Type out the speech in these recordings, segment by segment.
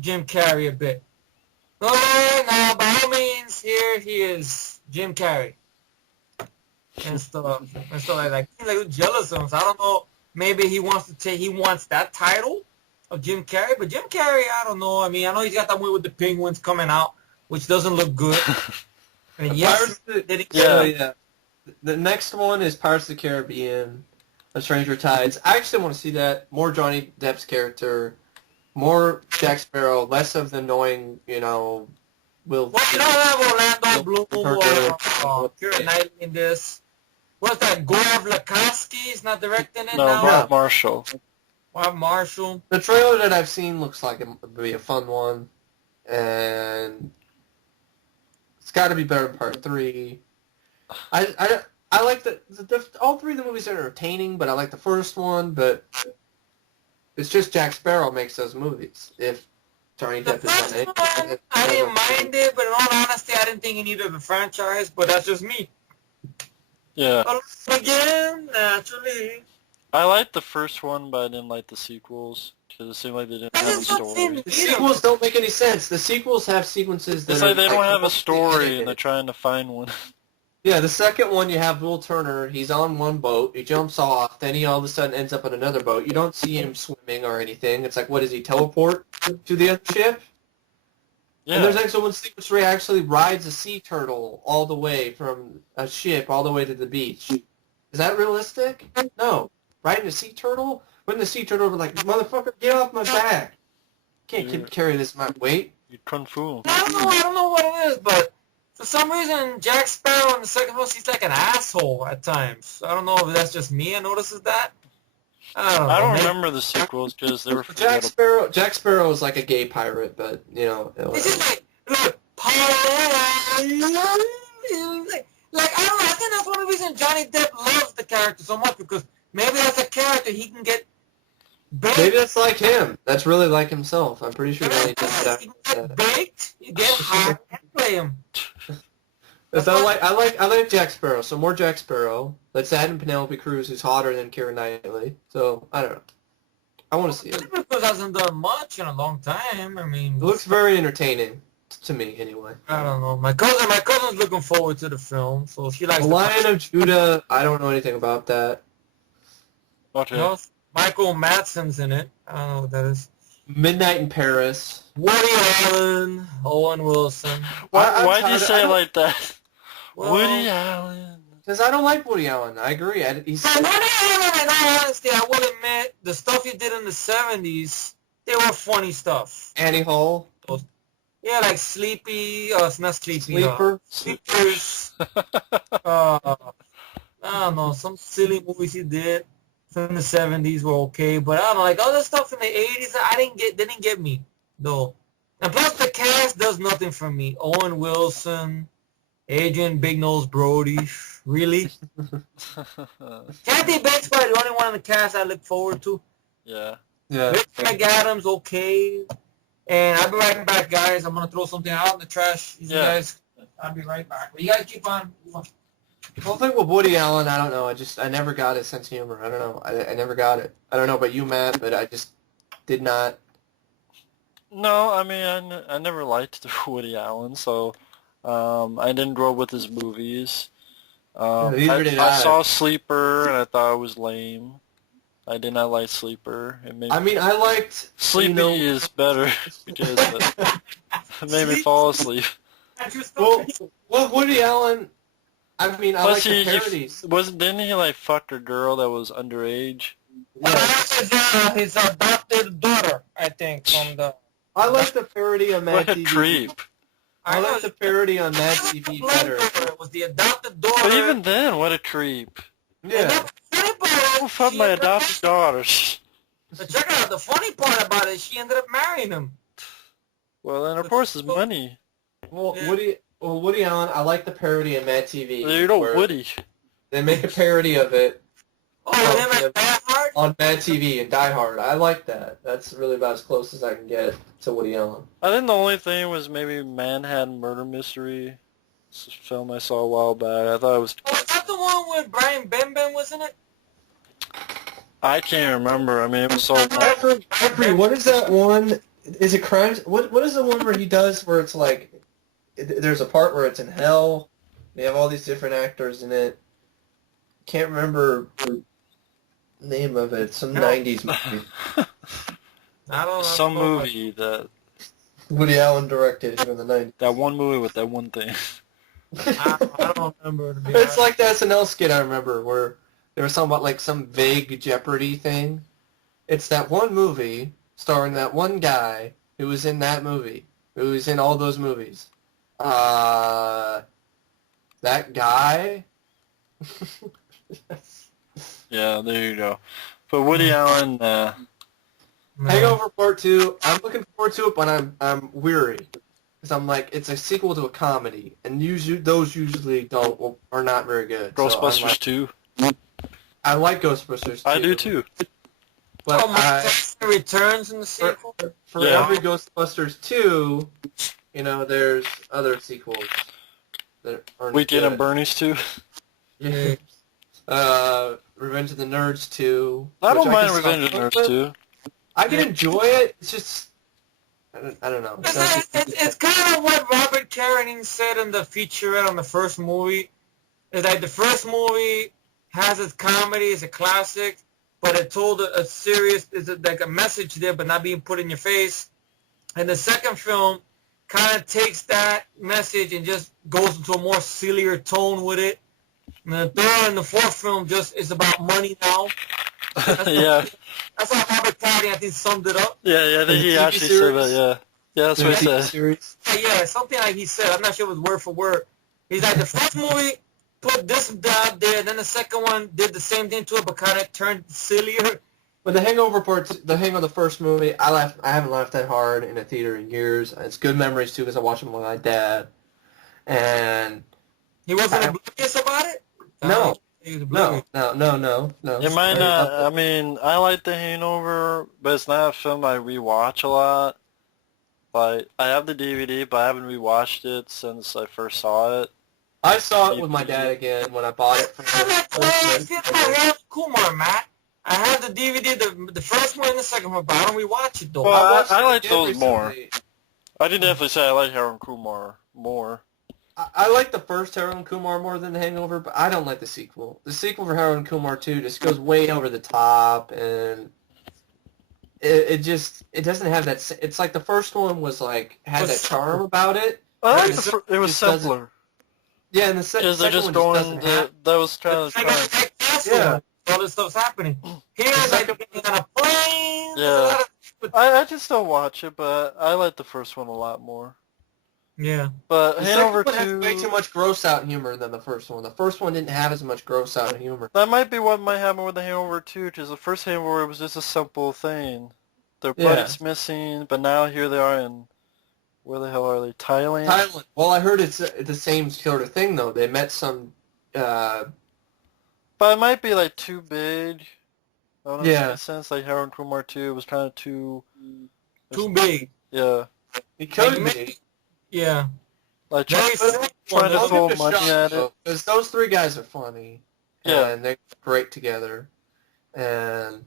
Jim Carrey a bit. No, by all means, here he is, Jim Carrey and stuff like that. He's like jealous of him. So I don't know. Maybe he wants that title of Jim Carrey, but Jim Carrey, I don't know. I mean, I know he's got that movie with the penguins coming out, which doesn't look good. And yes, yeah. The next one is Pirates of the Caribbean, A Stranger Tides. I actually want to see that. More Johnny Depp's character, more Jack Sparrow, less of the annoying, Will. Well, you don't have Orlando Bloom or Keira Knightley in this. What's that? Gaurav Lakowski is not directing it now? No, Rob Marshall. Rob Marshall. The trailer that I've seen looks like it would be a fun one, and it's got to be better than Part 3. I like all three of the movies are entertaining, but I like the first one, but it's just Jack Sparrow makes those movies. If Johnny Depp is on it. I didn't mind it, but in all honesty, I didn't think he needed the franchise, but that's just me. Yeah. Again, naturally. I liked the first one, but I didn't like the sequels, because it seemed like they didn't have any story. The sequels don't make any sense. The sequels have sequences that it's like they don't have a story, and they're trying to find one. Yeah, the second one, you have Will Turner. He's on one boat. He jumps off. Then he all of a sudden ends up on another boat. You don't see him swimming or anything. It's like, what, does he teleport to the other ship? Yeah. And there's actually one sequence where he actually rides a sea turtle all the way from a ship all the way to the beach. Is that realistic? No. Riding a sea turtle? Wouldn't the sea turtle be like, motherfucker, get off my back. Can't keep carrying this my weight. You kung fu. I don't know what it is, but for some reason, Jack Sparrow in the second one, he's like an asshole at times. I don't know if that's just me that notices that. I don't remember the sequels because they were Jack Sparrow is like a gay pirate, but, This is like, look, pirate. Like, I don't know, I think that's one of the reasons Johnny Depp loves the character so much, because maybe as a character he can get baked. Maybe that's like him. That's really like himself. I'm pretty sure Johnny Depp does. He can get baked, you get high, and play him. I like Jack Sparrow, so more Jack Sparrow. Let's add in Penelope Cruz, who's hotter than Keira Knightley. So, I don't know. I want to see it. Penelope Cruz hasn't done much in a long time. I mean... It looks very entertaining, to me, anyway. I don't know. My cousin's looking forward to the film, so she likes... The Lion of Judah, I don't know anything about that. Okay. Michael Madsen's in it. I don't know what that is. Midnight in Paris. Woody Allen, Owen Wilson. Why do you say it like that? Well, Woody Allen. Because I don't like Woody Allen. I agree. Woody Allen, in all honesty, I will admit, the stuff he did in the 70s, they were funny stuff. Annie Hall. Yeah, like Sleepy, it's not Sleepy. Sleeper. Sleepers. I don't know, some silly movies he did from the 70s were okay, but I don't know, like other stuff in the 80s, didn't get me, though. And plus the cast does nothing for me. Owen Wilson, Adrian Big Nose Brody, really? Kathy Bates probably the only one in the cast I look forward to. Yeah. Rich McAdams, okay. And I'll be right back, guys. I'm going to throw something out in the trash. You guys, I'll be right back. But you guys keep on. The whole thing with Woody Allen, I don't know. I never got his sense of humor. I don't know. I never got it. I don't know about you, Matt, but I just did not. No, I mean, I never liked Woody Allen, so I didn't grow up with his movies. I saw Sleeper, and I thought it was lame. I did not like Sleeper. I liked... Sleepy is better, because it made me fall asleep. Well, Woody Allen... I mean, I like the parodies. Didn't he, like, fuck a girl that was underage? Yeah. His adopted daughter, I think, from the... I like the parody on Mad TV. What a creep. I like the parody on Mad TV better. It was the adopted daughter. But even then, what a creep. Yeah. Who fucked my adopted daughters? But check out, the funny part about it, she ended up marrying him. Well, then, of course, it's money. Well, yeah. Woody Allen, I like the parody on Mad TV. You know Woody. They make a parody of it. On Mad TV and Die Hard. I like that. That's really about as close as I can get to Woody Allen. I think the only thing was maybe Manhattan Murder Mystery. It's a film I saw a while back. I thought it was... Oh, is that the one where Brian Benben was in it? I can't remember. I mean, it was so... Efree, what is that one Is it Crimes? What is the one where he does where it's like there's a part where it's in hell. They have all these different actors in it. Can't remember the name of it. Some 90s movie. I don't know. Some movie that Woody Allen directed in the 90s. that one movie with that one thing. I don't remember. It's like the SNL skit I remember where there was something about like some vague Jeopardy thing. It's that one movie starring that one guy who was in that movie, who was in all those movies. That guy? Yeah, there you go. But Woody Allen, Hangover Part 2, I'm looking forward to it, but I'm weary. Because I'm like, it's a sequel to a comedy, and those usually are not very good. Ghostbusters 2. I like Ghostbusters 2. I do too. But Returns in the sequel? For every Ghostbusters 2, there's other sequels that aren't Weekend good. and Bernie's 2. Yeah. Revenge of the Nerds 2. I don't mind Revenge of the Nerds 2. I can enjoy it. It's just, I don't know. It's kind of what Robert Carradine said in the featurette on the first movie. It's like the first movie has its comedy, it's a classic, but it told a serious, is like a message there, but not being put in your face. And the second film kind of takes that message and just goes into a more sillier tone with it. And the third and the fourth film just is about money now. Yeah. That's how Robert Carradine, I think, summed it up. Yeah, I think he actually said that, yeah. Yeah, that's what he said. Yeah, something like he said. I'm not sure it was word for word. He's like, the first movie put this out there, then the second one did the same thing to it, but kind of turned sillier. But the Hangover the first movie, I haven't laughed that hard in a theater in years. It's good memories, too, because I watched them with my dad. And he wasn't oblivious about it? No. No. It might not. I mean, I like The Hangover, but it's not a film I rewatch a lot. Like, I have the DVD, but I haven't rewatched it since I first saw it. I saw it with my dad again when I bought it. Kumar, Matt. I have the DVD, the first one and the second one, but I don't rewatch it, though. Well, I like those more. I did definitely say I like Harold Kumar more. I like the first Harold and Kumar more than The Hangover, but I don't like the sequel. The sequel for Harold and Kumar 2 just goes way over the top, and it doesn't have that. It's like the first one was like had that charm about it. It was simpler. Yeah, and the second one just going. That was kind of. Yeah, all this stuff's happening. Here's like getting on a plane. Yeah, I just don't watch it, but I like the first one a lot more. Yeah. But the Hangover second one 2... has way too much gross-out humor than the first one. The first one didn't have as much gross-out humor. That might be what might happen with the Hangover 2, because the first Hangover was just a simple thing. Their buddy's missing, but now here they are in... Where the hell are they? Thailand? Thailand. Well, I heard it's the same sort of thing, though. They met some... But it might be, like, too big. I don't know if it makes sense. Like, Harold Kumar 2 was kind of too... Too big. Yeah. It could be. Yeah. Like, trying to throw money at it. Because those three guys are funny. Yeah. And they're great together. And...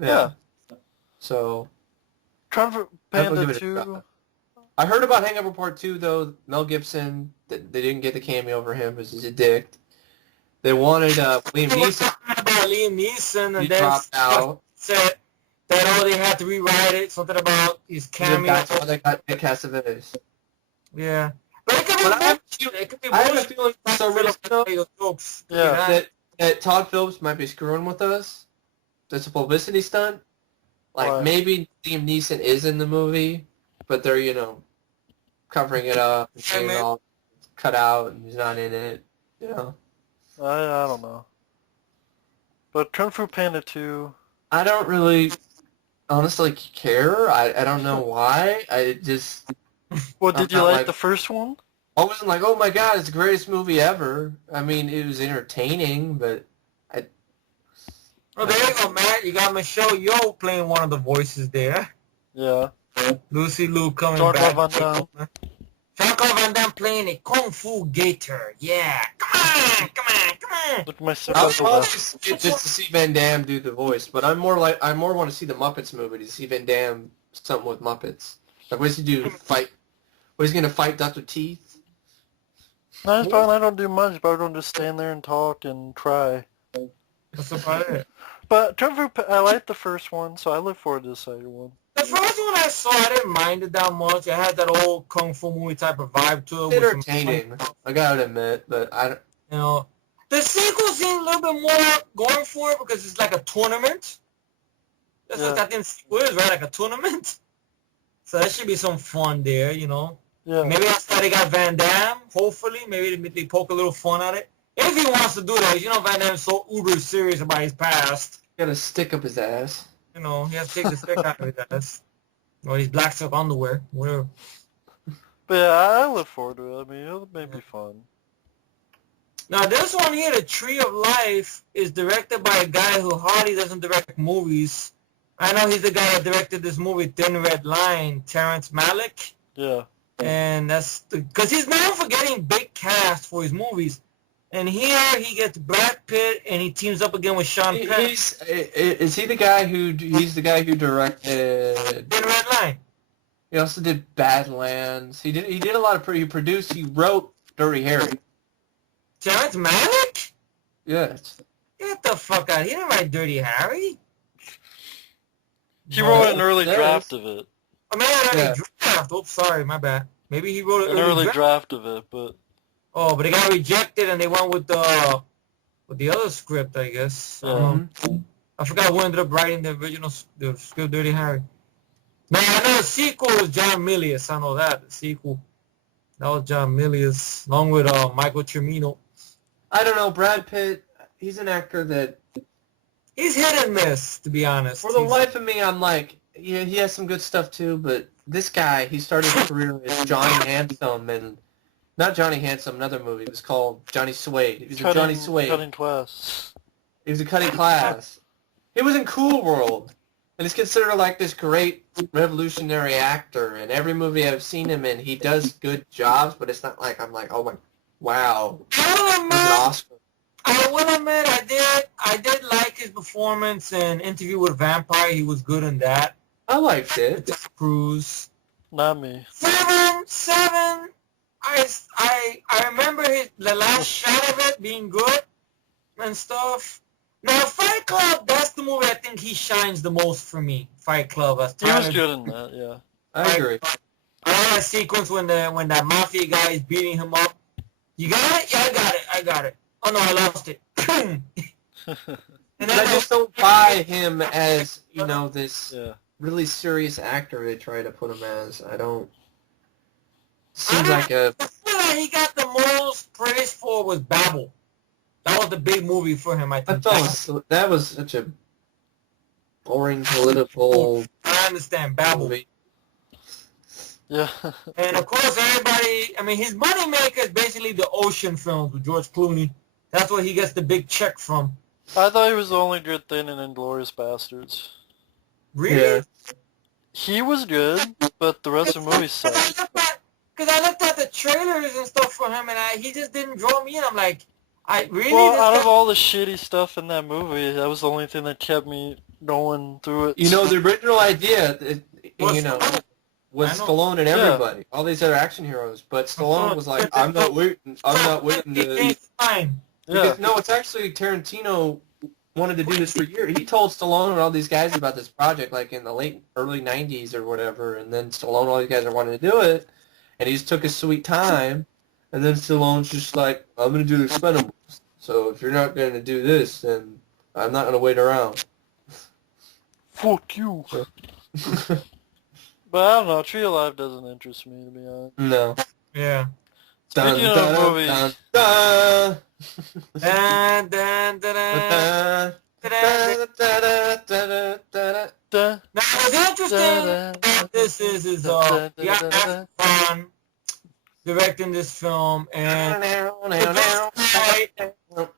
Yeah. So... Panda 2... I heard about Hangover Part 2, though. Mel Gibson, they didn't get the cameo for him because he's a dick. They wanted Liam Neeson. Liam Neeson, and he then dropped out. Said that they had to rewrite it. Something about his cameo. That's why they got Nick Cassavetes. Yeah. But it could be I have a feeling for some reason, jokes. Yeah. That Todd Phillips might be screwing with us. That's a publicity stunt. Like, maybe Liam Neeson is in the movie, but they're, covering it up and saying it all cut out and he's not in it, I don't know. But Kung Fu Panda 2... I don't really, honestly, care. I don't know why. I just... Well, did you like the first one? I wasn't like, oh my god, it's the greatest movie ever. I mean, it was entertaining, but Well, there you go, Matt. You got Michelle Yeoh playing one of the voices there. Yeah. Lucy Liu coming Jean-Claude back. Van Damme. Jean-Claude Van Damme playing a Kung Fu Gator. Yeah. Come on. Look at my I'll probably see it just to see Van Damme do the voice, but I more want to see the Muppets movie to see Van Damme something with Muppets. Like, what does he do? Fight? What is he gonna fight Dr. Teeth? No, it's fine. I don't do much, but I don't just stand there and talk and try. That's about it. But I liked the first one, so I look forward to the second one. The first one I saw, I didn't mind it that much. It had that old kung fu movie type of vibe to it. Entertaining, I gotta admit, but I don't. You know, the sequel seems a little bit more going for it because it's like a tournament. That's what I think the sequel is, right? Like a tournament. So that should be some fun there, you know. Yeah. Maybe that's why they got Van Damme, hopefully. Maybe they poke a little fun at it. If he wants to do that, you know Van Damme's so uber serious about his past. Got a stick up his ass. You know, he has to take the stick out of his ass. Or his black silk underwear, whatever. But yeah, I look forward to it. I mean, it'll maybe be fun. Now this one here, The Tree of Life, is directed by a guy who hardly doesn't direct movies. I know he's the guy that directed this movie, Thin Red Line, Terrence Malick. Yeah. And that's because he's known for getting big cast for his movies. And here he gets Brad Pitt, and he teams up again with Sean Penn. Is he the guy who? He's the guy who directed Thin Red Line. He also did Badlands. He did a lot of. He produced. He wrote Dirty Harry. Terrence Malick? Yes. Get the fuck out! He didn't write Dirty Harry. He wrote an early draft of it. Oh man, an early draft. Oops, sorry, my bad. Maybe he wrote an early draft of it, but. Oh, but it got rejected, and they went with the other script, I guess. I forgot who ended up writing the original the script, Dirty Harry. Man, I know the sequel was John Milius. I know that the sequel. That was John Milius, along with Michael Cimino. I don't know, Brad Pitt. He's an actor that he's hit and miss, to be honest. For the life of me, I'm like, yeah, he has some good stuff too, but this guy, he started his career as Johnny Handsome and. Not Johnny Handsome, another movie. It was called Johnny Suede. He was a Johnny Suede. Cutting Class. He was a Cutting Class. He was in Cool World. And he's considered like this great revolutionary actor. And every movie I've seen him in, he does good jobs, but it's not like I'm like, oh my, wow. I will admit, I did like his performance in Interview with Vampire. He was good in that. I liked it. Cruise. Not me. Seven. I remember the last shot of it being good and stuff. Now, Fight Club, that's the movie I think he shines the most for me. Fight Club. He was good in that, yeah. I agree. I like that sequence when that mafia guy is beating him up. You got it? Yeah, I got it. Oh, no, I lost it. And I just don't buy him as, you know, this really serious actor they try to put him as. I don't... Seems like a... The film that he got the most praise for was Babel. That was the big movie for him, I think. That was such a boring political... I understand, Babel. Movie. Yeah. And of course, everybody... I mean, his moneymaker is basically the Ocean films with George Clooney. That's where he gets the big check from. I thought he was the only good thing in Inglourious Bastards. Really? Yeah. He was good, but the rest of the movie sucked. Because I looked at the trailers and stuff for him, and he just didn't draw me in. I'm like, Well, out of all the shitty stuff in that movie, that was the only thing that kept me going through it. You know, the original idea, was Stallone and everybody, all these other action heroes. But Stallone was like, I'm not waiting to... Yeah. No, it's actually Tarantino wanted to do this for years. He told Stallone and all these guys about this project, like in the early 90s or whatever, and then Stallone and all these guys are wanting to do it. And he just took his sweet time, and then Stallone's just like, I'm going to do the Expendables. So if you're not going to do this, then I'm not going to wait around. Fuck you. But I don't know, Tree of Life doesn't interest me, to be honest. No. Yeah. Speaking of movies... Now, what's interesting about this is Efron directing this film, and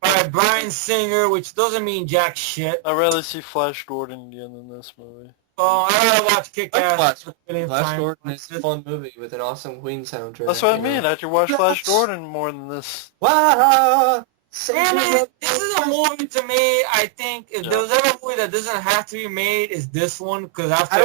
by Bryan Singer, which doesn't mean jack shit. I'd rather see Flash Gordon again than this movie. Oh, I gotta watch Kick-Ass. Flash Gordon is a fun movie with an awesome Queen soundtrack. That's what I mean. I should watch Flash Gordon more than this. Wow! Man, this is a movie to me. I think if there was ever a movie that doesn't have to be made, is this one, because after